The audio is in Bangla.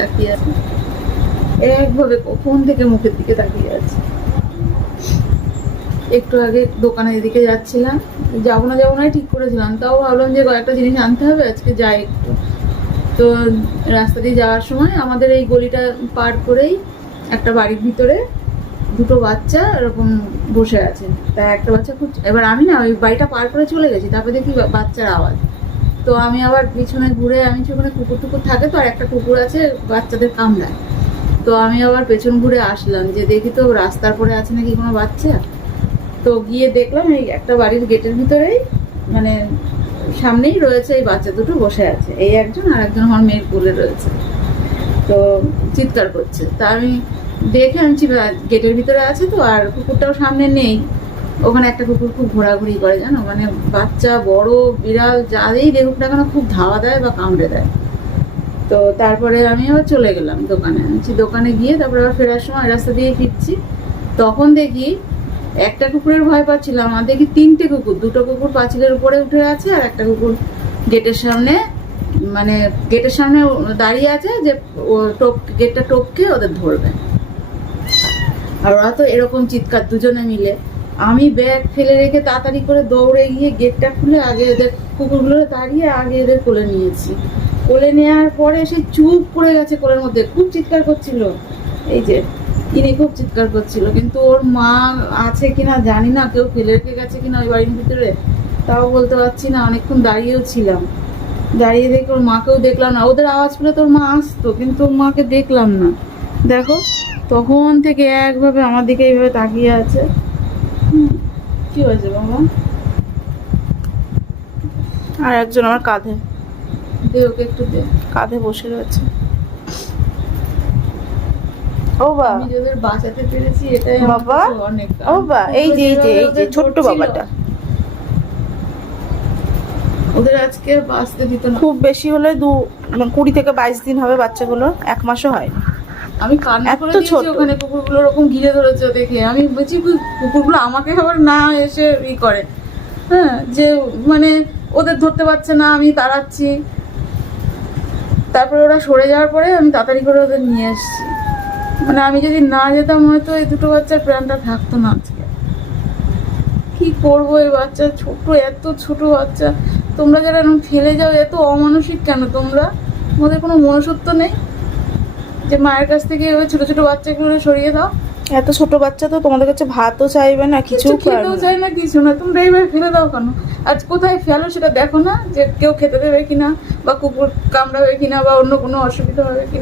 তাকিয়ে আছে, একভাবে কখন থেকে মুখের দিকে তাকিয়ে আছে। একটু আগে দোকানের দিকে যাচ্ছিলাম, যাবো না ঠিক করেছিলাম, তাও ভাবলাম যে কয়েকটা জিনিস আনতে হবে, আজকে যাই একটু। তো রাস্তা দিয়ে যাওয়ার সময় আমাদের এই গলিটা পার করেই একটা বাড়ির ভিতরে দুটো বাচ্চা এরকম বসে আছে। তা একটা বাচ্চা খুব, এবার আমি না ওই বাড়িটা পার করে চলে গেছি, তারপরে দেখি বাচ্চার আওয়াজ। তো আমি আবার পিছনে ঘুরে, আমি ওখানে কুকুর টুকুর থাকে তো, আর একটা কুকুর আছে বাচ্চাদের কামড়ায়। তো আমি আবার পেছন ঘুরে আসলাম যে দেখি তো রাস্তার পরে আছে নাকি কোনো বাচ্চা। তো গিয়ে দেখলাম এই একটা বাড়ির গেটের ভিতরেই, মানে সামনেই রয়েছে এই বাচ্চা দুটো বসে আছে, এই একজন আর একজন আমার মেয়ের কোলে রয়েছে। তো চিৎকার করছে, তা আমি দেখে আনছি গেটের ভিতরে আছে তো, আর কুকুরটাও সামনে নেই। ওখানে একটা কুকুর খুব ঘোরাঘুরি করে, জানো, মানে বাচ্চা বড় বিড়াল যাদেরই দেখুক না কেন খুব ধাওয়া দেয় বা কামড়ে দেয়। তো তারপরে আমি আবার চলে গেলাম দোকানে, দোকানে গিয়ে তারপরে আবার ফেরার সময় রাস্তা দিয়ে ফিরছি, তখন দেখি একটা কুকুরের ভয় পাচ্ছিলাম, আর দেখি তিনটে কুকুর, দুটো কুকুর পাঁচিলের উপরে উঠে আছে, আর একটা কুকুর গেটের সামনে, মানে গেটের সামনে দাঁড়িয়ে আছে যে ও গেটটা টপকে ওদের ধরবে। আর ওরা তো এরকম চিৎকার দুজনে মিলে। আমি ব্যাগ ফেলে রেখে তাড়াতাড়ি করে দৌড়ে গিয়ে গেটটা খুলে আগে এদের কুকুরগুলো দাঁড়িয়ে আগে এদের কোলে নিয়েছি। কোলে নেওয়ার পরে সে চুপ করে গেছে কোলের মধ্যে, খুব চিৎকার করছিল, এই যে ইনি খুব চিৎকার করছিল, কিন্তু ওর মা আছে কিনা জানি না, কেউ ফেলে রেখে গেছে কিনা ওই বাড়ির ভিতরে তাও বলতে পারছি না। অনেকক্ষণ দাঁড়িয়েও ছিলাম, দাঁড়িয়ে দেখে ওর মাকেও দেখলাম না, ওদের আওয়াজ পেলে তোর মা আসতো, কিন্তু ওর মাকে দেখলাম না। দেখো তখন থেকে একভাবে আমার দিকে এইভাবে তাকিয়ে আছে। কি হয়েছে বাবা? আর একজন আমার কাঁধে, দে ওকে একটু দে, কাঁধে বসে রয়েছে। ও বা আমি যাদের বাঁচাতে পেরেছি এটাই বাবা, অনেক। ও বা এই যে ছোট্ট বাবাটা, ওদের আজকে বাঁচতে দিত না। খুব বেশি হলে 20 থেকে 22 দিন হবে বাচ্চাগুলোর, 1 মাসও হয়। আমি কান্না করে দিয়েছি ছোট। ওখানে, কুকুরগুলো ওরকম ঘিরে ধরেছে দেখে। আমি বলছি কুকুরগুলো আমাকে আবার না এসে করে, হ্যাঁ, যে মানে ওদের ধরতে পারছে না, আমি তাড়াচ্ছি। তারপরে ওরা সরে যাওয়ার পরে আমি তাড়াতাড়ি করে ওদের নিয়ে এসেছি। মানে আমি যদি না যেতাম হয়তো এই দুটো বাচ্চার প্রাণটা থাকতো না আজকে। কি করবো, এই বাচ্চা ছোট, এত ছোট বাচ্চা। তোমরা যারা এরকম ফেলে যাও, এত অমানসিক কেন তোমরা? তোমাদের কোনো মনুষ্যত্ব নেই যে মায়ের কাছ থেকে ওই ছোট ছোট বাচ্চাগুলো সরিয়ে দাও? এত ছোট বাচ্চা তো তোমাদের কাছে ভাতও চাইবে না, কিছু খেতেও চাই না, কিছু না, তোমরা এইভাবে ফেলে দাও কেন? আজ কোথায় ফেলো সেটা দেখো না, যে কেউ খেতে দেবে কিনা, বা কুকুর কামড়াবে কিনা, বা অন্য কোনো অসুবিধা হবে কিনা।